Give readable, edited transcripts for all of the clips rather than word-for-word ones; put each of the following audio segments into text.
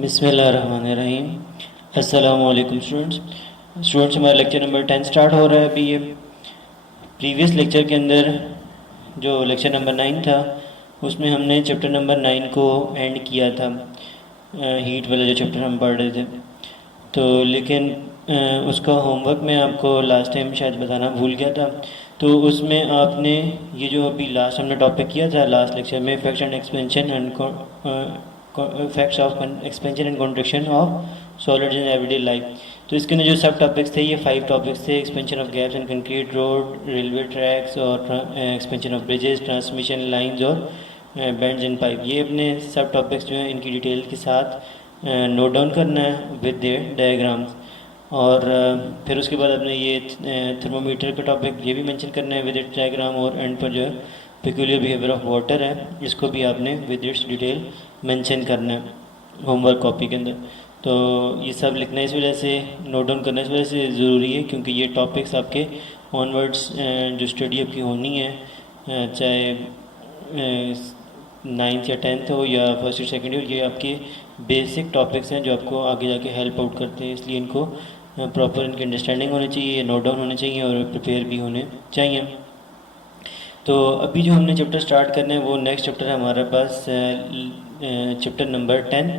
बिस्मिल्लाहिर्रहमानिर्रहीम। अस्सलाम वालेकुम स्टूडेंट्स, हमारा लेक्चर नंबर 10 स्टार्ट हो रहा है अभी। ये प्रीवियस लेक्चर के अंदर जो लेक्चर नंबर 9 था उसमें हमने चैप्टर नंबर 9 को एंड किया था। हीट वाला जो चैप्टर हम पढ़ रहे थे, तो लेकिन उसका होमवर्क मैं आपको लास्ट टाइम शायद बताना भूल गया था। तो उसमें आपने ये जो अभी लास्ट हमने टॉपिक किया था लास्ट लेक्चर में, effects and expansion and effects of expansion and contraction of solids in everyday life. तो इसके अंदर जो सब टॉपिक्स थे, ये 5 टॉपिक्स थे: expansion of gaps and concrete road, railway tracks और expansion of bridges, transmission lines और बेंड्स इन पाइप। ये अपने सब टॉपिक्स जो हैं इनकी डिटेल के साथ नोट डाउन करना है विद देयर डायग्राम्स। और फिर उसके बाद अपने ये थर्मोमीटर का टॉपिक ये भी मेंशन करना है विद इट्स डायग्राम। और एंड पर जो है पेक्यूलियर बिहेवियर ऑफ वाटर है, इसको भी आपने विद इट्स डिटेल मेंशन करना है होमवर्क कॉपी के अंदर। तो ये सब लिखना इस वजह से, नोट डाउन करना इस वजह से ज़रूरी है क्योंकि ये टॉपिक्स आपके ऑनवर्ड्स जो स्टडी आपकी होनी है, चाहे 9th या 10th हो या फर्स्ट या सेकेंड ईयर, ये आपके बेसिक टॉपिक्स हैं जो आपको आगे जाके हेल्प आउट करते हैं। इसलिए इनको प्रॉपर इनकी अंडरस्टैंडिंग होनी चाहिए, नोट डाउन होने चाहिए और प्रिपेयर भी होने चाहिए। तो अभी जो हमने चैप्टर स्टार्ट करना है वो नेक्स्ट चैप्टर है हमारे पास, चैप्टर नंबर 10,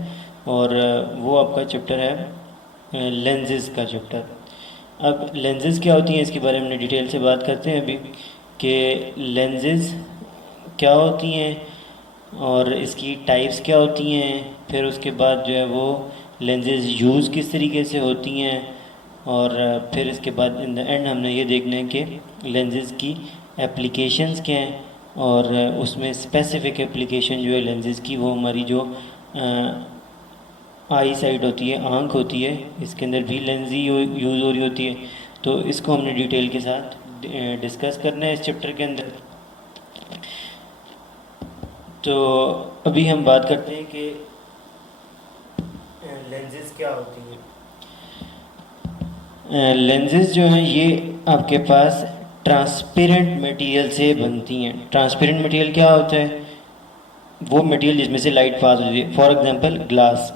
और वो आपका चैप्टर है लेंसेज का चैप्टर। अब लेंसेज क्या होती हैं इसके बारे में डिटेल से बात करते हैं अभी, कि लेंसेज क्या होती हैं और इसकी टाइप्स क्या होती हैं। फिर उसके बाद जो है वो लेंसेज यूज़ किस तरीके से होती हैं, और फिर इसके बाद इन द एंड हमने ये देखना है कि लेंसेज की एप्लीकेशंस क्या हैं, और उसमें स्पेसिफिक एप्लीकेशन जो है लेंसेज की, वो हमारी जो आई साइट होती है, आँख होती है, इसके अंदर भी लेंस ही यूज़ हो रही होती है। तो इसको हमने डिटेल के साथ डिस्कस करना है इस चैप्टर के अंदर। तो अभी हम बात करते हैं कि लेंसेज क्या होती हैं। लेंसेज जो हैं ये आपके पास ट्रांसपेरेंट मटेरियल से बनती हैं। ट्रांसपेरेंट मटेरियल क्या होता है? वो मटेरियल जिसमें से लाइट पास होती है। फॉर एग्जांपल ग्लास,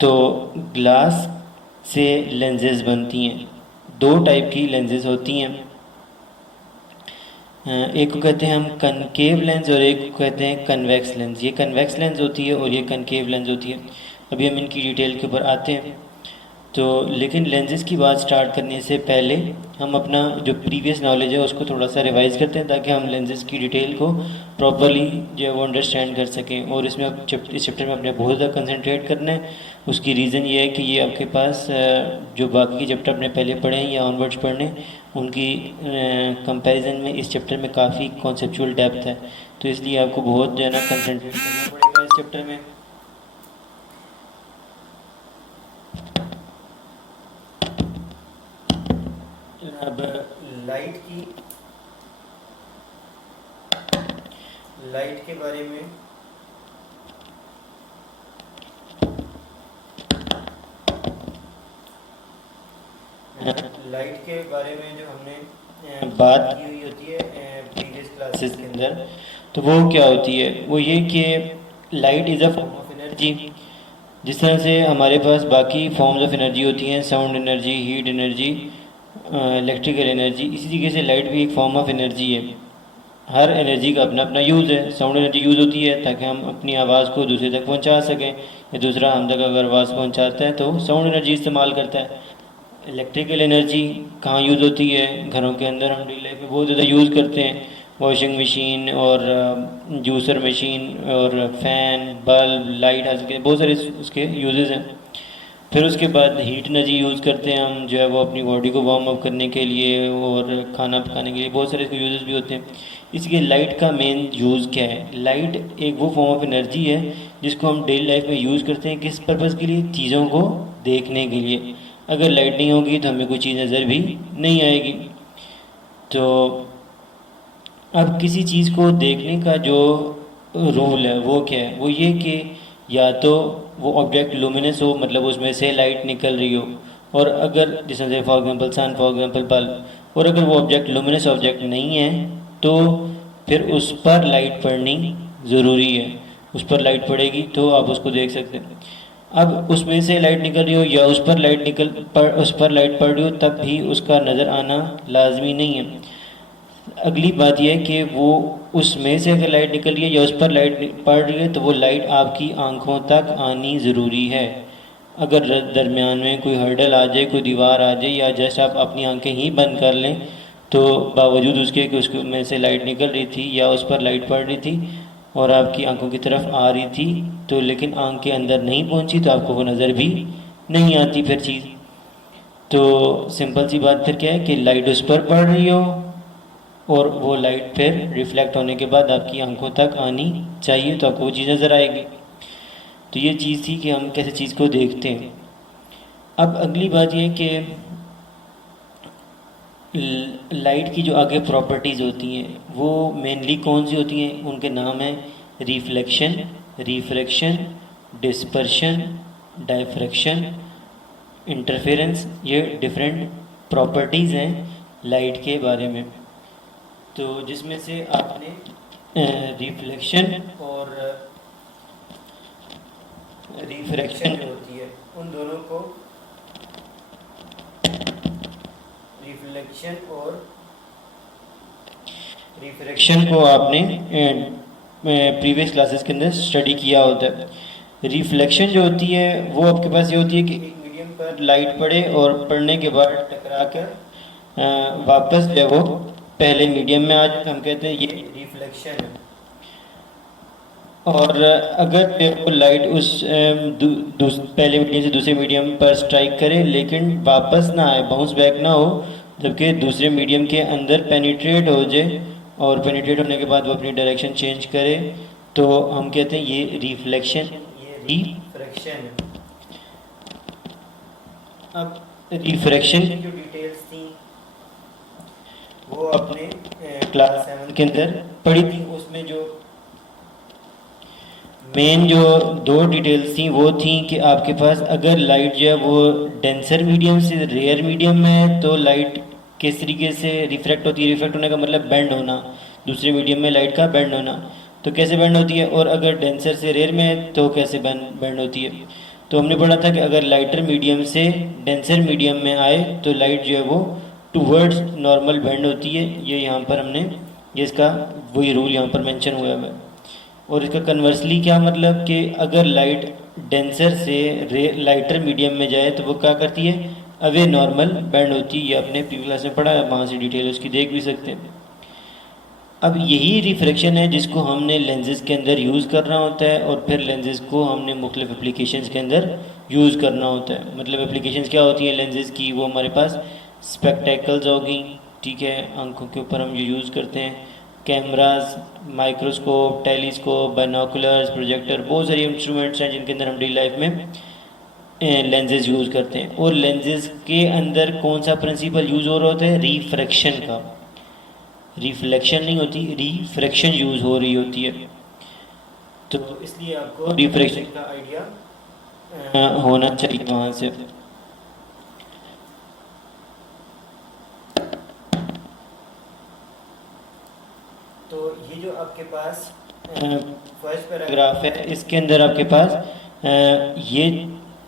तो ग्लास से लेंसेज बनती हैं। 2 टाइप की लेंसेज होती हैं, एक को कहते हैं हम कनकेव लेंस और एक को कहते हैं कन्वेक्स लेंस। ये कन्वेक्स लेंस होती है और ये कनकेव लेंस होती है। अभी हम इनकी डिटेल के ऊपर आते हैं। तो लेकिन लेंसेज की बात स्टार्ट करने से पहले हम अपना जो प्रीवियस नॉलेज है उसको थोड़ा सा रिवाइज करते हैं, ताकि हम लेंसेज की डिटेल को प्रॉपरली जो है वो अंडरस्टैंड कर सकें। और इसमें अब इस चैप्टर में अपने बहुत ज़्यादा कंसंट्रेट करना है। उसकी रीज़न ये है कि ये आपके पास जो बाकी के चैप्टर अपने पहले पढ़े हैं या ऑनवर्ड्स पढ़ने, उनकी कंपैरिजन में इस चैप्टर में काफ़ी कॉन्सेप्चुअल डेप्थ है। तो इसलिए आपको बहुत जो है ना कंसंट्रेट करना पड़ेगा इस चैप्टर में। अब लाइट के बारे में जो हमने बात की हुई होती है प्रीवियस क्लासेस के अंदर, तो वो क्या होती है? वो ये कि light is a form of energy. जिस तरह से हमारे पास बाकी फॉर्म्स ऑफ एनर्जी होती हैं, sound energy, heat energy, electrical energy, इसी तरीके से लाइट भी एक फॉर्म ऑफ एनर्जी है। हर एनर्जी का अपना अपना यूज़ है। साउंड एनर्जी यूज़ होती है ताकि हम अपनी आवाज़ को दूसरे तक पहुंचा सकें, या दूसरा हम तक अगर आवाज़ पहुंचाता है तो साउंड एनर्जी इस्तेमाल करता है। इलेक्ट्रिकल एनर्जी कहाँ यूज़ होती है? घरों के अंदर हम डेली लाइफ में बहुत ज़्यादा यूज़ करते हैं। वॉशिंग मशीन और जूसर मशीन और फ़ैन, बल्ब, लाइट, आजकल बहुत सारे उसके यूजेस हैं। फिर उसके बाद हीट एनर्जी यूज़ करते हैं हम, जो है वो अपनी बॉडी को वार्म अप करने के लिए और खाना पकाने के लिए, बहुत सारे इसके यूजेस भी होते हैं। इसलिए लाइट का मेन यूज़ क्या है? लाइट एक वो फॉर्म ऑफ एनर्जी है जिसको हम डेली लाइफ में यूज़ करते हैं। किस पर्पज़ के लिए? चीज़ों को देखने के लिए। अगर लाइट नहीं होगी तो हमें कोई चीज़ नज़र भी नहीं आएगी। तो अब किसी चीज़ को देखने का जो रूल है वो क्या है? वो ये कि या तो वो ऑब्जेक्ट लुमिनस हो, मतलब उसमें से लाइट निकल रही हो, और अगर जैसे for example sun, for example bulb, और अगर वो ऑब्जेक्ट लुमिनस ऑब्जेक्ट नहीं है तो फिर उस पर लाइट पड़नी ज़रूरी है। उस पर लाइट पड़ेगी तो आप उसको देख सकते हैं। अब उसमें से लाइट निकल रही हो या उस पर लाइट पड़ रही हो, तब भी उसका नज़र आना लाजमी नहीं है। अगली बात यह है कि वो उसमें से अगर लाइट निकल रही है या उस पर लाइट पड़ रही है, तो वो लाइट आपकी आंखों तक आनी ज़रूरी है। अगर दरमियान में कोई हर्डल आ जाए, कोई दीवार आ जाए, या जस्ट आप अपनी आंखें ही बंद कर लें, तो बावजूद उसके कि उसके में से लाइट निकल रही थी या उस पर लाइट पड़ रही थी और आपकी आंखों की तरफ आ रही थी, तो लेकिन आंख के अंदर नहीं पहुंची, तो आपको वो नज़र भी नहीं आती फिर चीज़। तो सिंपल सी बात फिर क्या है कि लाइट उस पर पड़ रही हो और वो लाइट फिर रिफ्लेक्ट होने के बाद आपकी आंखों तक आनी चाहिए, तो आपको वो चीज़ नज़र आएगी। तो ये चीज़ थी कि हम कैसे चीज़ को देखते हैं। अब अगली बात ये कि लाइट की जो आगे प्रॉपर्टीज़ होती हैं वो मेनली कौन सी होती हैं, उनके नाम हैं reflection, refraction, dispersion, diffraction, interference. ये डिफरेंट प्रॉपर्टीज़ हैं लाइट के बारे में। तो जिसमें से आपने रिफ्लेक्शन और रिफ्रैक्शन जो होती है, उन दोनों को, रिफ्लेक्शन और रिफ्रैक्शन को आपने प्रीवियस क्लासेस के अंदर स्टडी किया होता है। रिफ्लेक्शन जो होती है वो आपके पास ये होती है कि एक मीडियम पर लाइट पड़े और पड़ने के बाद टकरा कर वापस जो है वो पहले मीडियम में आ जाए, हम कहते हैं ये रिफ्लेक्शन है। और अगर वो लाइट उस पहले मीडियम से दूसरे मीडियम पर स्ट्राइक करे लेकिन वापस ना आए, बाउंस बैक ना हो, जबकि दूसरे मीडियम के अंदर पेनिट्रेट हो जाए और पेनिट्रेट होने के बाद वो अपनी डायरेक्शन चेंज करे, तो हम कहते हैं ये रिफ्लेक्शन, ये रिफ्रैक्शन है। अब रिफ्रैक्शन की जो डिटेल्स थी वो अपने क्लास 7 के अंदर पढ़ी थी। उसमें जो मेन जो दो डिटेल्स थी वो थी कि आपके पास अगर लाइट जो है वो डेंसर मीडियम से रेयर मीडियम में है, तो लाइट किस तरीके से रिफ्रैक्ट होती है। रिफ्रैक्ट होने का मतलब बेंड होना, दूसरे मीडियम में लाइट का बेंड होना। तो कैसे बेंड होती है, और अगर डेंसर से रेयर में है तो कैसे बेंड होती है। तो हमने पढ़ा था कि अगर लाइटर मीडियम से डेंसर मीडियम में आए तो लाइट जो है वो टूवर्ड्स नॉर्मल बेंड होती है। ये यहाँ पर हमने, ये इसका वही रूल यहाँ पर मेंशन हुआ है। और इसका कन्वर्सली क्या मतलब कि अगर लाइट डेंसर से लाइटर मीडियम में जाए तो वो क्या करती है, अवे नॉर्मल बेंड होती है। ये आपने प्रीवियस क्लास में पढ़ा है, वहाँ से डिटेल उसकी देख भी सकते हैं। अब यही रिफ्रैक्शन है जिसको हमने लेंसेज के अंदर यूज़ करना होता है, और फिर लेंसेज को हमने मुख्तलिफ एप्लीकेशंस के अंदर यूज़ करना होता है। मतलब एप्लीकेशंस क्या होती हैं लेंसेज की, वो हमारे पास स्पेक्टेकल्स होगी, ठीक है, आंखों के ऊपर हम ये यूज़ करते हैं, cameras, microscope, telescope, binoculars, projector, बहुत सारी इंस्ट्रूमेंट्स हैं जिनके अंदर हम डेली लाइफ में लेंसेज यूज़ करते हैं। और लेंसेज के अंदर कौन सा प्रिंसिपल यूज़ हो रहा होता है, रिफ्रैक्शन का। रिफ्लेक्शन नहीं होती, रिफ्रैक्शन यूज़ हो रही होती है। तो इसलिए आपको रिफ्रैक्शन का आइडिया होना चाहिए वहाँ से। तो ये जो आपके पास फर्स्ट पैराग्राफ है, इसके अंदर आपके पास ये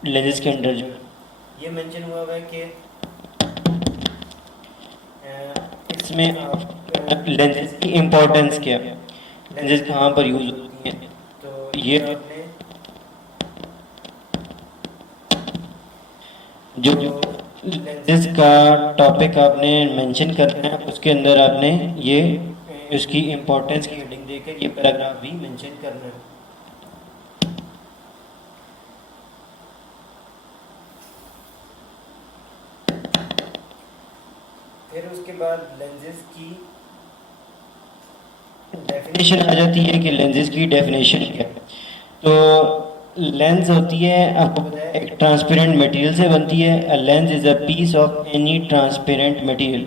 लेंसेज के अंदर जो ये मेंशन हुआ हुआ है कि इसमें आप लेंसेज की इम्पोर्टेंस क्या है, लेंसेज कहाँ पर यूज़ होती हैं। तो ये आपने जो लेंसेज का टॉपिक आपने मेंशन करना है, उसके अंदर आपने ये उसकी इम्पोर्टेंस की हेडिंग देकर ये पैराग्राफ भी मेंशन करना है। फिर उसके बाद लेंसेज की डेफिनेशन आ जाती है कि लेंसेज की डेफिनेशन क्या है। तो लेंस होती है, आपको पता है, एक ट्रांसपेरेंट मटेरियल से बनती है। A lens is a piece of any transparent material.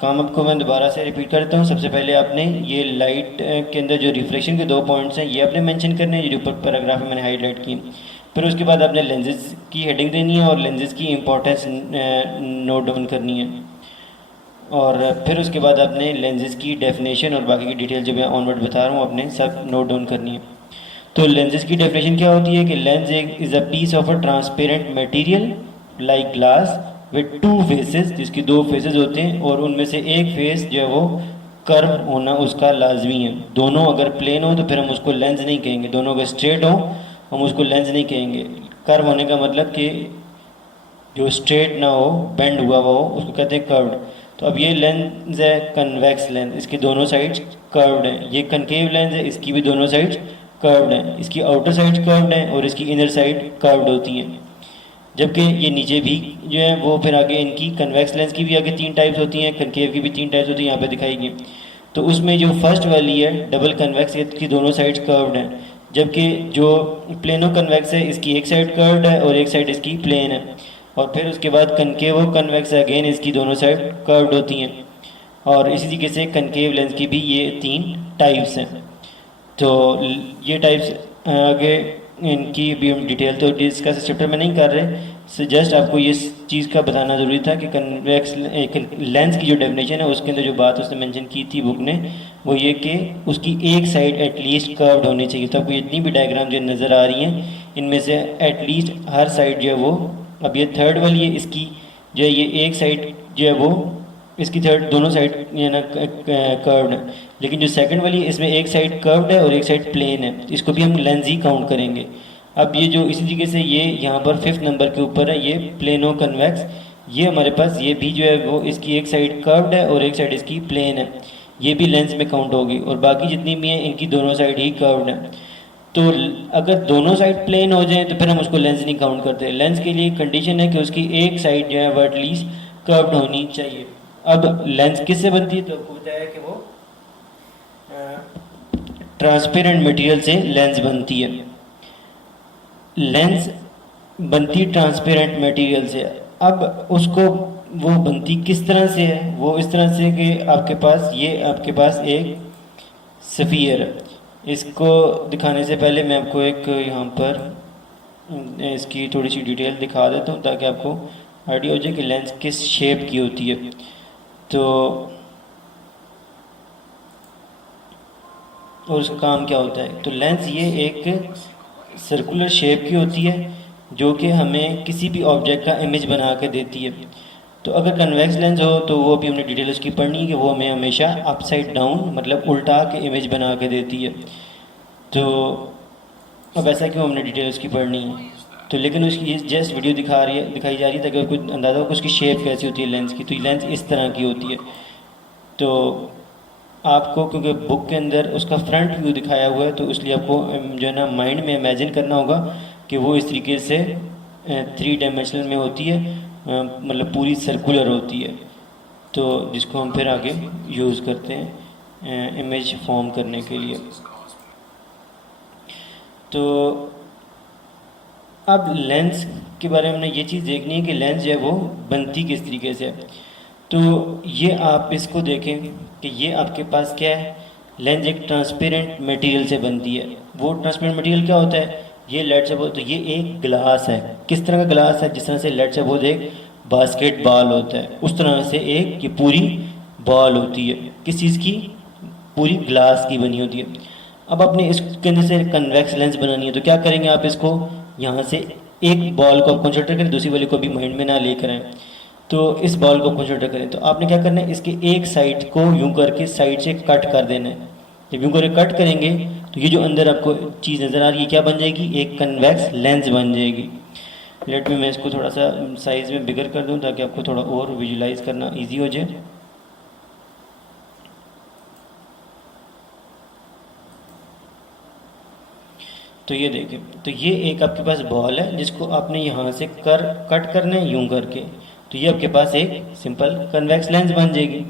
काम आपको मैं दोबारा से रिपीट करता हूँ। सबसे पहले आपने ये लाइट के अंदर जो रिफ्लेक्शन के दो पॉइंट्स हैं ये आपने मेंशन करने हैं, जो ऊपर पैराग्राफ में मैंने हाईलाइट की। फिर उसके बाद आपने लेंसेज की हेडिंग देनी है और लेंसेज की इम्पोर्टेंस नोट डाउन करनी है। और फिर उसके बाद आपने लेंसेज की डेफिनेशन और बाकी की डिटेल जो मैं ऑनवर्ड बता रहा हूँ अपने सब नोट डाउन करनी है। तो लेंसेज की डेफिनेशन क्या होती है कि lens is a piece of a transparent material like glass with two faces, जिसकी दो फेसेस होते हैं और उनमें से एक फेस जो है वो कर्व होना उसका लाजमी है। दोनों अगर प्लेन हो तो फिर हम उसको लेंस नहीं कहेंगे, दोनों अगर स्ट्रेट हो हम उसको लेंस नहीं कहेंगे। कर्व होने का मतलब कि जो स्ट्रेट ना हो, बेंड हुआ हुआ हो, उसको कहते हैं कर्व्ड। तो अब ये लेंस है कन्वेक्स लेंस, इसके दोनों साइड्स कर्व्ड हैं। ये कनकेव लेंस है, इसकी भी दोनों साइड्स कर्व्ड हैं। इसकी आउटर साइड्स कर्व्ड हैं और इसकी इनर साइड कर्व्ड होती हैं। जबकि ये नीचे भी जो है वो फिर आगे इनकी कन्वेक्स लेंस की भी आगे 3 टाइप्स होती हैं, कनकेव की भी 3 टाइप्स होती हैं, यहाँ पे दिखाई गई। तो उसमें जो फर्स्ट वाली है डबल कन्वेक्स, की दोनों साइड्स कर्व्ड हैं। जबकि जो प्लेनो कन्वेक्स है इसकी एक साइड कर्व्ड है और एक साइड इसकी प्लेन है। और फिर उसके बाद कनकेव कन्वेक्स है, अगेन इसकी दोनों साइड कर्व्ड होती हैं। और इसी तरीके से कनकेव लेंस की भी ये 3 टाइप्स हैं। तो ये टाइप्स आगे इनकी भी हम डिटेल तो डिस्कस इस चैप्टर में नहीं कर रहे, सो जस्ट आपको ये चीज़ का बताना ज़रूरी था कि कन्वेक्स लेंस की जो डेफिनेशन है उसके अंदर जो बात उसने मेंशन की थी बुक ने, वो ये कि उसकी एक साइड एटलीस्ट कर्व्ड होनी चाहिए। तो आपको जितनी भी डायग्राम जो नज़र आ रही हैं इनमें से एटलीस्ट हर साइड जो है वो, अब ये थर्ड वाली है इसकी जो है ये एक साइड जो है वो, इसकी थर्ड दोनों साइड ये ना कर्व्ड है। लेकिन जो सेकंड वाली है इसमें एक साइड कर्व्ड है और एक साइड प्लेन है, इसको भी हम लेंस ही काउंट करेंगे। अब ये जो इसी तरीके से ये यहाँ पर 5th नंबर के ऊपर है ये प्लेनो कन्वेक्स, ये हमारे पास ये भी जो है वो इसकी एक साइड कर्व्ड है और एक साइड इसकी प्लेन है, ये भी लेंस में काउंट होगी। और बाकी जितनी भी हैं इनकी दोनों साइड ही कर्व्ड है। तो अगर दोनों साइड प्लेन हो जाए तो फिर हम उसको लेंस नहीं काउंट करते। लेंस के लिए कंडीशन है कि उसकी एक साइड जो है वो एटलीस्ट कर्व्ड होनी चाहिए। अब लेंस किससे बनती है, तो आपको बताया कि वो ट्रांसपेरेंट मटेरियल से लेंस बनती है। लेंस बनती ट्रांसपेरेंट मटेरियल से। अब उसको वो बनती किस तरह से है, वो इस तरह से कि आपके पास एक स्फीयर है। इसको दिखाने से पहले मैं आपको एक यहाँ पर इसकी थोड़ी सी डिटेल दिखा देता हूँ ताकि आपको आइडिया हो जाए कि लेंस किस शेप की होती है। तो और उसका काम क्या होता है, तो लेंस ये एक सर्कुलर शेप की होती है जो कि हमें किसी भी ऑब्जेक्ट का इमेज बना के देती है। तो अगर कन्वेक्स लेंस हो तो वो भी हमने डिटेल उसकी पढ़नी है कि वो हमें हमेशा अपसाइड डाउन मतलब उल्टा के इमेज बना के देती है। तो अब ऐसा क्यों हमने डिटेल उसकी पढ़नी है, तो लेकिन उसकी जस्ट वीडियो दिखाई जा रही है ताकि कुछ अंदाज़ा हो कि उसकी शेप कैसी होती है लेंस की। तो लेंस इस तरह की होती है। तो आपको क्योंकि बुक के अंदर उसका फ्रंट व्यू दिखाया हुआ है तो इसलिए आपको जो है ना माइंड में इमेजिन करना होगा कि वो इस तरीके से 3 डायमेंशनल में होती है, मतलब पूरी सर्कुलर होती है। तो जिसको हम फिर आगे यूज़ करते हैं इमेज फॉर्म करने के लिए। तो अब लेंस के बारे में हमने ये चीज़ देखनी है कि लेंस जो है वो बनती किस तरीके से है। तो ये आप इसको देखें कि ये आपके पास क्या है, लेंस एक ट्रांसपेरेंट मटेरियल से बनती है। वो ट्रांसपेरेंट मटेरियल क्या होता है, ये लेट्स सपोज तो ये एक ग्लास है। किस तरह का ग्लास है, जिस तरह से लेट्स सपोज एक बास्केट बॉल होता है उस तरह से एक ये पूरी बॉल होती है। किस चीज़ की, पूरी ग्लास की बनी होती है। अब अपने इसके अंदर से कन्वेक्स लेंस बनानी है तो क्या करेंगे, आप इसको यहाँ से एक बॉल को आप कंसिडर करें, दूसरी वाली को भी माइंड में ना लेकर आएँ। तो इस बॉल को कंसिडर करें तो आपने क्या करना है, इसके एक साइड को यूं करके साइड से कट कर देना है। जब यूं करके कट करेंगे तो ये जो अंदर आपको चीज़ नज़र आ रही है क्या बन जाएगी, एक कन्वेक्स लेंस बन जाएगी। लेट में मैं इसको थोड़ा सा साइज़ में बिगर कर दूं ताकि आपको थोड़ा और विजुलाइज करना ईजी हो जाए। तो ये देखिए, तो ये एक आपके पास बॉल है जिसको आपने यहाँ से कट करना है यूं करके, तो ये आपके पास एक सिंपल कन्वेक्स लेंस बन जाएगी।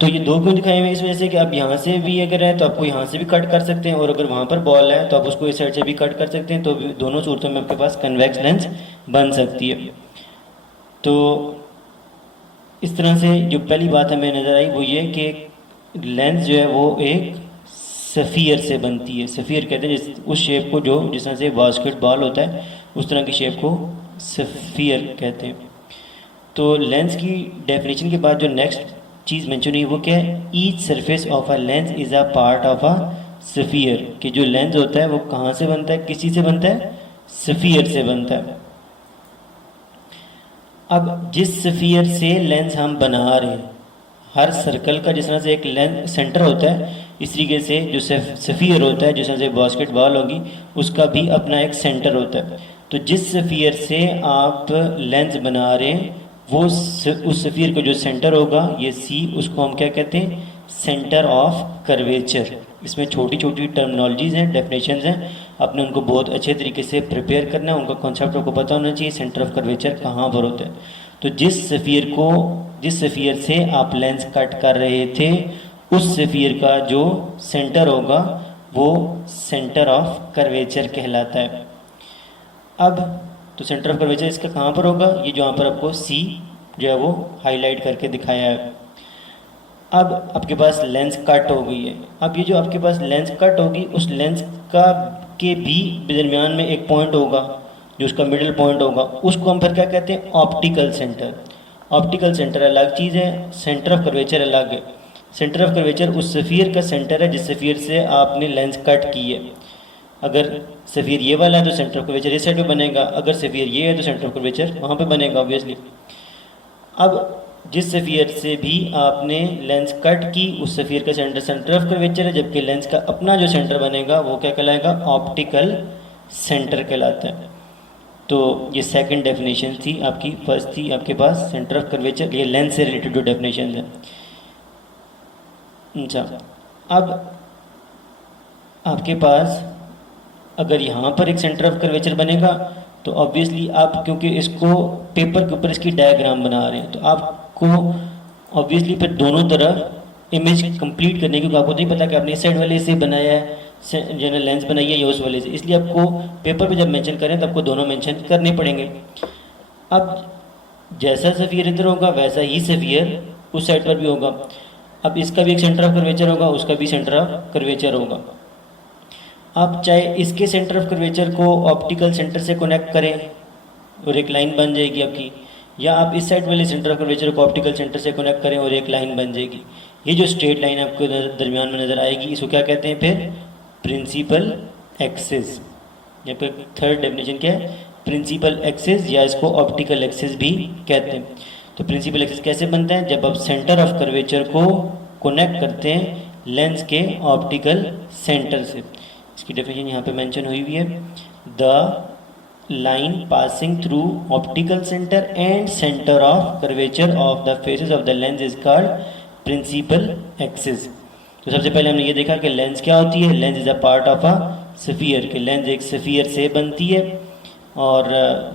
तो ये दो क्यों दिखाए हुए, इस वजह से कि आप यहाँ से भी अगर है तो आपको यहाँ से भी कट कर सकते हैं और अगर वहाँ पर बॉल है तो आप उसको इस साइड से भी कट कर सकते हैं। तो दोनों सूरतों में आपके पास कन्वेक्स लेंस बन सकती है। तो इस तरह से जो पहली बात हमें नज़र आई वो ये कि लेंस जो है वो एक सफ़ियर से बनती है। सफ़ियर कहते हैं उस शेप को जो जिस तरह से बास्केटबॉल होता है उस तरह की शेप को सफ़ियर कहते हैं। तो लेंस की डेफिनेशन के बाद जो नेक्स्ट चीज़ मेंशन हुई वो क्या है, each surface of a lens is a part of a sphere कि जो लेंस होता है वो कहाँ से बनता है, किसी से बनता है, स्फीयर से बनता है। अब जिस स्फीयर से लेंस हम बना रहे हैं, हर सर्कल का जिस तरह से एक लेंस सेंटर होता है, इस तरीके से जो स्फीयर होता है, जिस तरह से बास्केटबॉल होगी, उसका भी अपना एक सेंटर होता है। तो जिस स्फीयर से आप लेंस बना रहे हैं वो उस स्फीयर का जो सेंटर होगा, ये सी, उसको हम क्या कहते हैं, सेंटर ऑफ कर्वेचर। इसमें छोटी छोटी टर्मिनोलॉजीज़ हैं, डेफिनेशंस हैं, आपने उनको बहुत अच्छे तरीके से प्रिपेयर करना है, उनका कॉन्सेप्ट आपको पता होना चाहिए, सेंटर ऑफ कर्वेचर कहाँ पर होता है। तो जिस स्फीयर से आप लेंस कट कर रहे थे, उस स्फीयर का जो सेंटर होगा वो सेंटर ऑफ कर्वेचर कहलाता है। अब तो सेंटर ऑफ कर्वेचर इसका कहाँ पर होगा, ये जो यहाँ पर आपको सी जो है वो हाईलाइट करके दिखाया है। अब आपके पास लेंस कट हो गई है। अब ये जो आपके पास लेंस कट होगी, उस लेंस का के भी दरमियान में एक पॉइंट होगा जो उसका मिडिल पॉइंट होगा, उसको हम फिर क्या कहते हैं, ऑप्टिकल सेंटर। ऑप्टिकल सेंटर अलग चीज़ है, सेंटर ऑफ कर्वेचर अलग है। सेंटर ऑफ कर्वेचर उस स्फीयर का सेंटर है जिस स्फीयर से आपने लेंस कट की है। अगर स्फीयर ये वाला है तो सेंटर ऑफ कर्वेचर इस साइड पे बनेगा, अगर स्फीयर ये है तो सेंटर ऑफ कर्वेचर वहाँ पे बनेगा ऑब्वियसली। अब जिस स्फीयर से भी आपने लेंस कट की, उस स्फीयर का सेंटर ऑफ कर्वेचर है, जबकि लेंस का अपना जो सेंटर बनेगा वो क्या कहलाएगा, ऑप्टिकल सेंटर कहलाता है। तो ये सेकंड डेफिनेशन थी आपकी। फर्स्ट थी आपके पास सेंटर ऑफ कर्वेचर, ये लेंस से रिलेटेड जो डेफिनेशन है। अच्छा, अब आपके पास अगर यहाँ पर एक सेंटर ऑफ कर्वेचर बनेगा तो ऑब्वियसली आप, क्योंकि इसको पेपर के ऊपर इसकी डायग्राम बना रहे हैं, तो आपको ऑब्वियसली फिर दोनों तरफ इमेज कंप्लीट करने की, क्योंकि आपको नहीं पता कि आपने इस साइड वाले से बनाया है, जो लेंस बनाई है या उस वाले से, इसलिए आपको पेपर पे जब मेंशन करें तो आपको दोनों मेंशन करने पड़ेंगे। अब जैसा स्फीयर इधर होगा वैसा ही स्फीयर उस साइड पर भी होगा। अब इसका भी एक सेंटर ऑफ कर्वेचर होगा, उसका भी सेंटर ऑफ कर्वेचर होगा। आप चाहे इसके सेंटर ऑफ कर्वेचर को ऑप्टिकल सेंटर से कनेक्ट करें और एक लाइन बन जाएगी आपकी, या आप इस साइड वाले सेंटर ऑफ कर्वेचर को ऑप्टिकल सेंटर से कनेक्ट करें और एक लाइन बन जाएगी। ये जो स्ट्रेट लाइन आपको दरमियान में नज़र आएगी, इसको क्या कहते हैं फिर, प्रिंसिपल एक्सिस। यहाँ पे थर्ड डेफिनेशन क्या है, प्रिंसिपल एक्सिस, या इसको ऑप्टिकल एक्सिस भी कहते हैं। तो प्रिंसिपल एक्सिस कैसे बनता है, जब आप सेंटर ऑफ कर्वेचर को कनेक्ट करते हैं लेंस के ऑप्टिकल सेंटर से। इसकी डेफिनेशन यहाँ पे मेंशन हुई हुई है, the line passing through optical centre and centre of curvature of the faces of the lens is called principal axis. तो सबसे पहले हमने ये देखा कि लेंस क्या होती है, lens is a part of a sphere, कि लेंस एक स्फीयर से बनती है और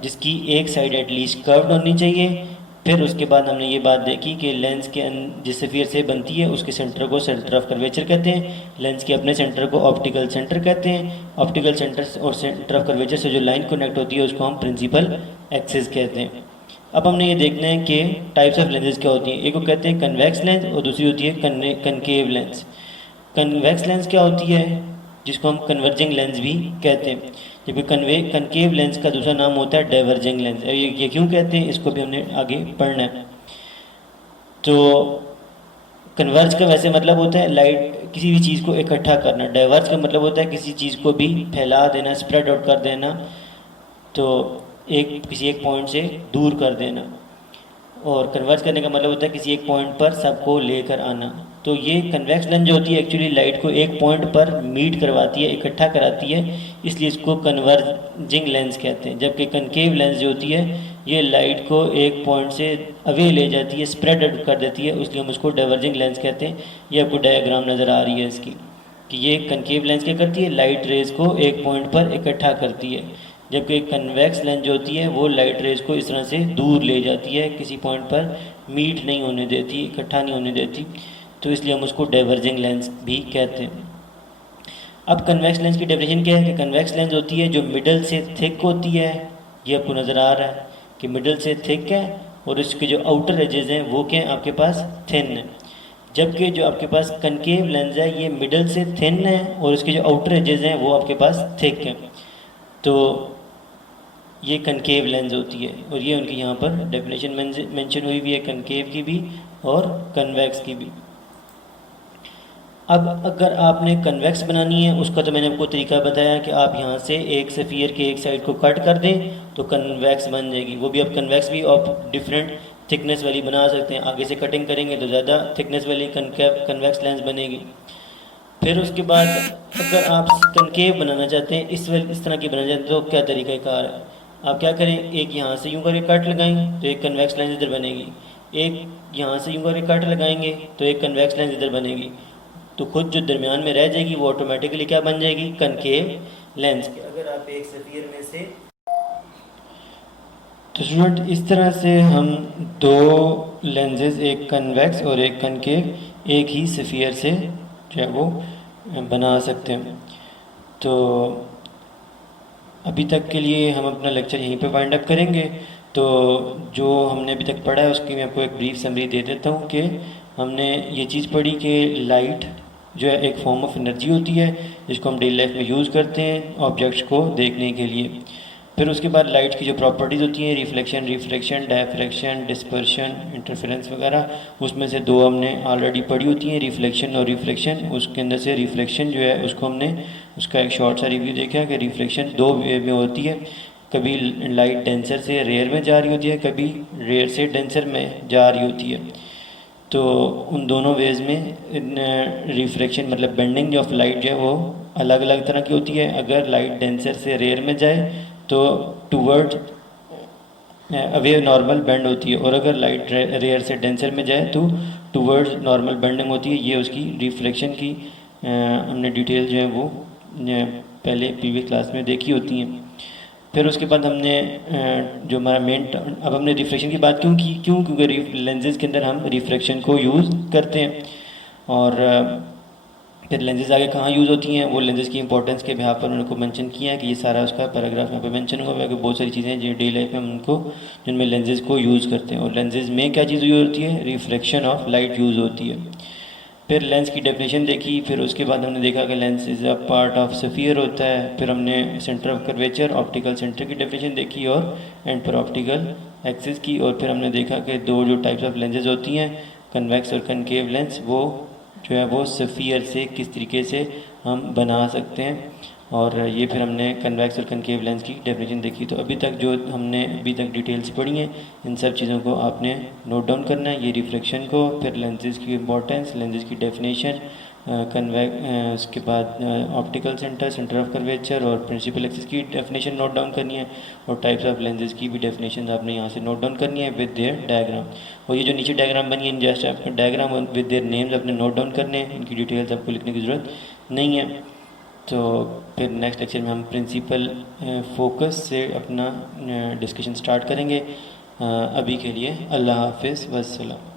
जिसकी एक साइड एटलीस्ट कर्व्ड होनी चाहिए। फिर उसके बाद हमने ये बात देखी कि लेंस के जिस स्फीयर से बनती है उसके सेंटर को सेंटर ऑफ कर्वेचर कहते हैं, लेंस के अपने सेंटर को ऑप्टिकल सेंटर कहते हैं। ऑप्टिकल सेंटर और सेंटर ऑफ कर्वेचर से जो लाइन कनेक्ट होती है उसको हम प्रिंसिपल एक्सिस कहते हैं। अब हमने ये देखना है कि टाइप्स ऑफ लेंसेज क्या होती हैं। एक को कहते हैं कन्वेक्स लेंस और दूसरी होती है कनकेव लेंस। कन्वेक्स लेंस क्या होती है, जिसको हम कन्वर्जिंग लेंस भी कहते हैं, जबकि कनकेव लेंस का दूसरा नाम होता है डाइवर्जिंग लेंस। ये क्यों कहते हैं, इसको भी हमने आगे पढ़ना है। तो कन्वर्ज का वैसे मतलब होता है लाइट, किसी भी चीज़ को इकट्ठा करना। डाइवर्ज का मतलब होता है किसी चीज़ को भी फैला देना, स्प्रेड आउट कर देना, तो किसी एक पॉइंट से दूर कर देना। और कन्वर्ज करने का मतलब होता है किसी एक पॉइंट पर सबको लेकर आना। तो ये कन्वेक्स लेंस जो होती है एक्चुअली लाइट को एक पॉइंट पर मीट करवाती है, इकट्ठा कराती है, इसलिए इसको कन्वर्जिंग लेंस कहते हैं। जबकि कनकेव लेंस जो होती है ये लाइट को एक पॉइंट से अवे ले जाती है, स्प्रेड आउट कर देती है, इसलिए हम उसको डाइवर्जिंग लेंस कहते हैं। ये आपको डायग्राम नज़र आ रही है इसकी, कि ये कनकेव लेंस क्या करती है, लाइट रेज को एक पॉइंट पर इकट्ठा करती है, जबकि कन्वेक्स लेंस जो होती है वो लाइट रेज को इस तरह से दूर ले जाती है, किसी पॉइंट पर मीट नहीं होने देती, इकट्ठा नहीं होने देती, तो इसलिए हम उसको डाइवर्जिंग लेंस भी कहते हैं। अब कन्वेक्स लेंस की डेफिनेशन क्या है कि कन्वेक्स लेंस होती है जो मिडल से थिक होती है, ये आपको नज़र आ रहा है कि मिडल से थिक है, और इसके जो आउटर एजेस हैं वो क्या हैं आपके पास, थिन है। जबकि जो आपके पास कनकेव लेंस है ये मिडल से थिन है और इसके जो आउटर एजेस हैं वो आपके पास थिक है। तो ये कनकेव लेंस होती है, और ये उनकी यहाँ पर डेफिनेशन मेंशन हुई भी है, कनकेव की भी और कन्वेक्स की भी। अब अगर आपने कन्वेक्स बनानी है, उसका तो मैंने आपको तरीका बताया कि आप यहाँ से एक सफ़ियर के एक साइड को कट कर दें तो कन्वेक्स बन जाएगी। वो भी आप कन्वेक्स भी आप डिफरेंट थिकनेस वाली बना सकते हैं। आगे से कटिंग करेंगे तो ज़्यादा थिकनेस वाली कन्वेक्स लेंस बनेगी। फिर उसके बाद अगर आप कनकेव बनाना चाहते हैं, इस तरह की बनाना चाहते हैं, तो क्या तरीक़ाकार है। आप क्या करें, एक यहाँ से यूँ करके कट लगाएं तो एक कन्वेक्स लेंस इधर बनेगी, एक यहाँ से यूँ करके कट लगाएंगे तो एक कन्वेक्स लेंस इधर बनेगी। तो खुद जो दरमियान में रह जाएगी वो ऑटोमेटिकली क्या बन जाएगी, कनकेव लेंस। अगर आप एक सफ़ियर में से तो स्टूडेंट इस तरह से हम दो लेंसेज, एक कन्वेक्स और एक कनकेव, एक ही सफ़ियर से जो है वो बना सकते हैं। तो अभी तक के लिए हम अपना लेक्चर यहीं पे वाइंड अप करेंगे। तो जो हमने अभी तक पढ़ा है उसकी मैं आपको एक ब्रीफ समरी दे देता हूँ कि हमने ये चीज़ पढ़ी कि लाइट जो है एक फॉर्म ऑफ एनर्जी होती है जिसको हम डेली लाइफ में यूज़ करते हैं ऑब्जेक्ट्स को देखने के लिए। फिर उसके बाद लाइट की जो प्रॉपर्टीज़ होती हैं, reflection, refraction, diffraction, dispersion, interference वगैरह, उसमें से दो हमने ऑलरेडी पढ़ी होती हैं, रिफ्लेक्शन और रिफ्रैक्शन। उसके अंदर से रिफ्लेक्शन जो है उसको हमने उसका एक शॉर्ट सा रिव्यू देखा कि रिफ्लेक्शन दो वे में होती है। कभी लाइट डेंसर से रेयर में जा रही होती है, कभी रेयर से डेंसर में जा रही होती है। तो उन दोनों वेज में रिफ्रैक्शन मतलब बेंडिंग ऑफ लाइट जो है वो अलग अलग तरह की होती है। अगर लाइट डेंसर से रेयर में जाए तो टूवर्ड अवे नॉर्मल बेंड होती है, और अगर लाइट रेयर से डेंसर में जाए तो टूवर्ड्स नॉर्मल बेंडिंग होती है। ये उसकी रिफ्लेक्शन की हमने डिटेल जो है वो पहले प्रीवियस क्लास में देखी होती हैं। फिर उसके बाद हमने जो हमारा मेन, अब हमने रिफ्लेक्शन की बात क्योंकि लेंसेज के अंदर हम रिफ्लेक्शन को यूज़ करते हैं। और फिर लेंसेज आगे कहाँ यूज़ होती हैं, वो लेंसेज की इंपॉर्टेंस के बिहाफ पर उनको मेंशन किया है कि ये सारा उसका पैराग्राफ यहाँ पे मेंशन हुआ है कि बहुत सारी चीज़ें जो डेली लाइफ में हम उनको जिनमें लेंसेज को यूज़ करते हैं। और लेंसेज में क्या चीज़ यूज़ होती है, रिफ्रैक्शन ऑफ लाइट यूज़ होती है। फिर लेंस की डेफिनेशन देखी। फिर उसके बाद हमने देखा कि lens is a part of sphere होता है। फिर हमने centre of curvature, optical centre की डेफिनेशन देखी और एंड पर ऑप्टिकल एक्सिस की। और फिर हमने देखा कि दो जो टाइप्स ऑफ लेंसेज होती हैं, कन्वेक्स और कनकेव लेंस, वो जो है वो सफ़ियर से किस तरीके से हम बना सकते हैं। और ये फिर हमने कन्वेक्स और कनकेव लेंस की डेफिनेशन देखी। तो अभी तक जो हमने अभी तक डिटेल्स पढ़ी हैं, इन सब चीज़ों को आपने नोट डाउन करना है। ये रिफ्लेक्शन को, फिर लेंसेज की इंपॉर्टेंस, लेंसेज की डेफिनेशन, उसके बाद optical centre, centre of curvature और प्रिंसिपल एक्सिस की डेफिनेशन नोट डाउन करनी है। और टाइप्स ऑफ लेंसेज की भी डेफिनेशन आपने यहाँ से नोट डाउन करनी है विद देयर डायग्राम। और ये जो नीचे डायग्राम बनी है, जस्ट आपका डायग्राम विद देयर नेम्स आपने नोट डाउन करने हैं, इनकी डिटेल्स आपको लिखने की ज़रूरत नहीं है। तो फिर नेक्स्ट लेक्चर में हम प्रिंसिपल फोकस से अपना डिस्कशन स्टार्ट करेंगे। अभी के लिए अल्लाह हाफिज़ वस्सलाम।